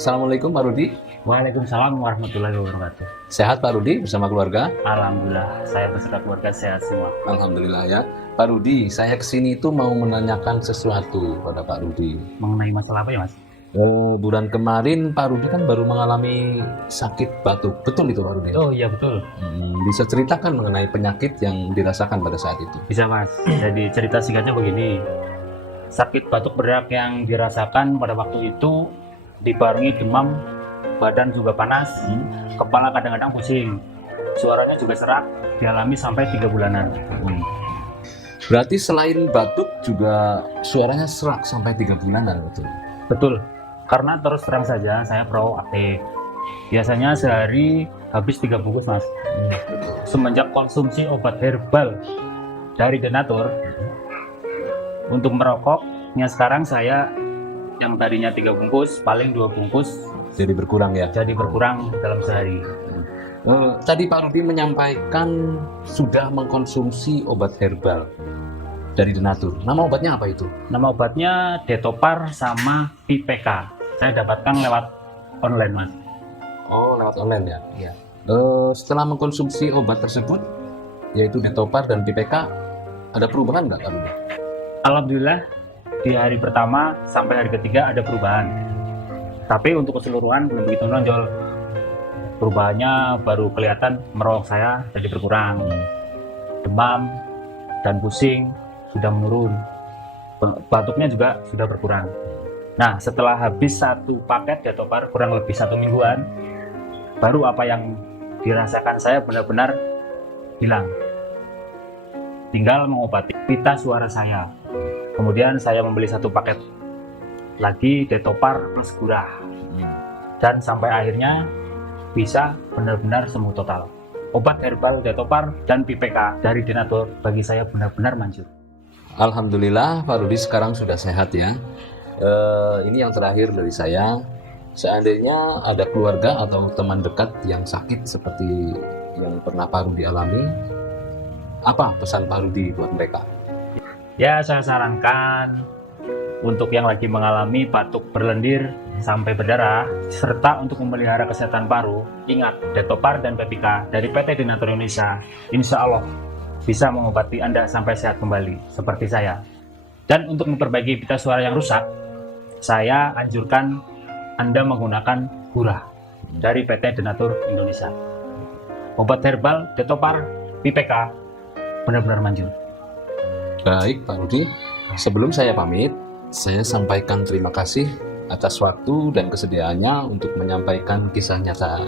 Assalamualaikum Pak Rudi. Waalaikumsalam warahmatullahi wabarakatuh. Sehat Pak Rudi bersama keluarga? Alhamdulillah, saya beserta keluarga sehat semua. Alhamdulillah ya. Pak Rudi, saya kesini itu mau menanyakan sesuatu pada Pak Rudi. Mengenai masalah apa ya, Mas? Bulan kemarin Pak Rudi kan baru mengalami sakit batuk. Betul itu Pak Rudi? Oh iya betul. Bisa ceritakan mengenai penyakit yang dirasakan pada saat itu? Bisa Mas. Jadi cerita singkatnya begini. Sakit batuk berak yang dirasakan pada waktu itu dibarengi demam, badan juga panas, kepala kadang-kadang pusing, suaranya juga serak, dialami sampai 3 bulanan. Berarti selain batuk juga suaranya serak sampai 3 bulanan, betul? Betul, karena terus terang saja saya proaktif. Biasanya sehari habis 3 bungkus Mas. Semenjak konsumsi obat herbal dari Denatur, untuk merokoknya sekarang saya yang tadinya 3 bungkus paling 2 bungkus Jadi berkurang ya? jadi berkurang dalam sehari. Tadi Pak Rudi menyampaikan sudah mengkonsumsi obat herbal dari Denatur. Nama obatnya apa itu? Nama obatnya Detopar sama PPK. Saya dapatkan lewat online Mas. Oh, lewat online ya? Iya. Setelah mengkonsumsi obat tersebut, yaitu Detopar dan PPK, ada perubahan nggak Pak Rudi? Alhamdulillah di hari pertama sampai hari ketiga ada perubahan. Tapi untuk keseluruhan belum begitu menonjol. Perubahannya baru kelihatan merokok saya jadi berkurang. Demam dan pusing sudah menurun. Batuknya juga sudah berkurang. Nah, setelah habis 1 paket Detopar kurang lebih 1 mingguan, baru apa yang dirasakan saya benar-benar hilang. Tinggal mengobati pita suara saya. Kemudian saya membeli 1 paket lagi Detopar plus Gurah. Dan sampai akhirnya bisa benar-benar sembuh total. Obat herbal Detopar dan PPK dari Denatur bagi saya benar-benar manjur. Alhamdulillah Pak Rudi sekarang sudah sehat ya. Ini yang terakhir dari saya. Seandainya ada keluarga atau teman dekat yang sakit seperti yang pernah Pak Rudi alami, apa pesan Pak Rudi buat mereka? Ya, saya sarankan untuk yang lagi mengalami batuk berlendir sampai berdarah, serta untuk memelihara kesehatan paru, ingat Detopar dan PPK dari PT Denatur Indonesia, insya Allah bisa mengobati Anda sampai sehat kembali, seperti saya. Dan untuk memperbaiki pita suara yang rusak, saya anjurkan Anda menggunakan Gurah dari PT Denatur Indonesia. Obat herbal Detopar, PPK, benar-benar manjur. Baik Pak Rudi, sebelum saya pamit, saya sampaikan terima kasih atas waktu dan kesediaannya untuk menyampaikan kisah nyata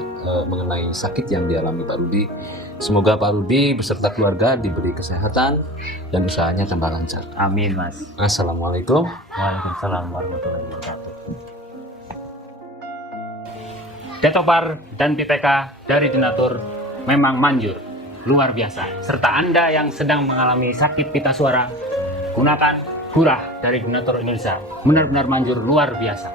mengenai sakit yang dialami Pak Rudi. Semoga Pak Rudi beserta keluarga diberi kesehatan dan usahanya tambah lancar. Amin Mas. Assalamualaikum. Waalaikumsalam warahmatullahi wabarakatuh. Detopar dan PPK dari Denatur memang manjur, luar biasa. Serta Anda yang sedang mengalami sakit pita suara, gunakan Gurah dari Denatur Indonesia. Benar-benar manjur, luar biasa.